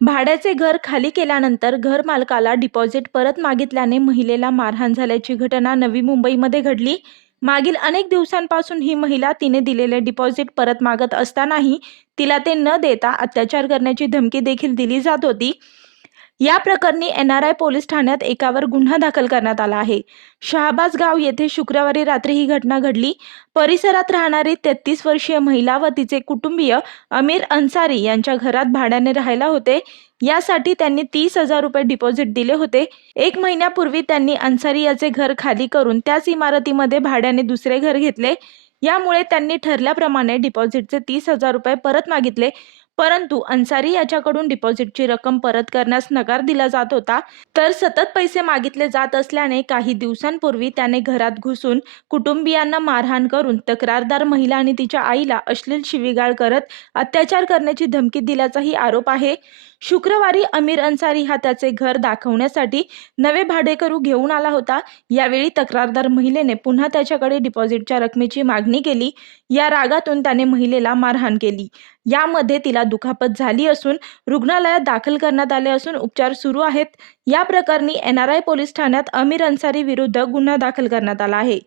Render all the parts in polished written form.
भाड्याचे घर खाली केल्यानंतर घर मालकाला डिपॉझिट परत मागितल्याने महिलेला मारहाण झाल्याची घटना नवी मुंबईमध्ये घडली. मागील अनेक दिवसांपासून ही महिला तिने दिलेले डिपॉझिट परत मागत असतानाही तिला ते न देता अत्याचार करण्याची धमकी देखील दिली जात होती. या प्रकरणी NRI पोलीस ठाण्यात एकावर गुन्हा दाखल करण्यात आला आहे. शहाबाज गाव येथे शुक्रवारी रात्री ही घटना घडली. परिसरात राहणारी 33 वर्षीय महिला व तिचे कुटुंबीय अमीर अन्सारी यांच्या घरात भाड्याने राहायला होते. यासाठी त्यांनी 30,000 रुपये डिपॉझिट दिले होते. 1 महिन्यापूर्वी त्यांनी अन्सारी याचे घर खाली करून त्याच इमारतीमध्ये भाड्याने दुसरे घर घेतले. यामुळे त्यांनी ठरल्याप्रमाणे डिपॉझिटचे 30,000 रुपये परत मागितले. परंतु अन्सारी याच्याकडून डिपॉझिटची रक्कम परत करण्यास नकार दिला जात होता. तर सतत पैसे मागितले जात असल्याने काही दिवसांपूर्वी त्याने घरात घुसून कुटुंबियांना मारहाण करून तक्रारदार महिला आणि तिच्या आईला अश्लील शिवीगाळ करत अत्याचार करण्याची धमकी दिल्याचाही आरोप आहे. शुक्रवारी अमीर अन्सारी हा त्याचे घर दाखवण्यासाठी नवे भाडेकरू घेऊन आला होता. यावेळी तक्रारदार महिलेने पुन्हा त्याच्याकडे डिपॉझिटच्या रकमेची मागणी केली. या रागातून त्याने महिलेला मारहाण केली. यामध्ये तिला दुखापत झाली असून रुग्णालयात दाखल करण्यात आले असून उपचार सुरू आहेत. या प्रकरणी NRI पोलीस ठाण्यात अमीर अन्सारी विरुद्ध गुन्हा दाखल करण्यात आला आहे.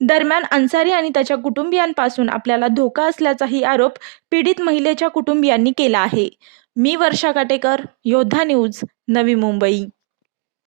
दरम्यान अन्सारी आणि त्याच्या कुटुंबियांपासून आपल्याला धोका असल्याचाही आरोप पीडित महिलेच्या कुटुंबियांनी केला आहे. मी वर्षा काटेकर, योद्धा न्यूज, नवी मुंबई.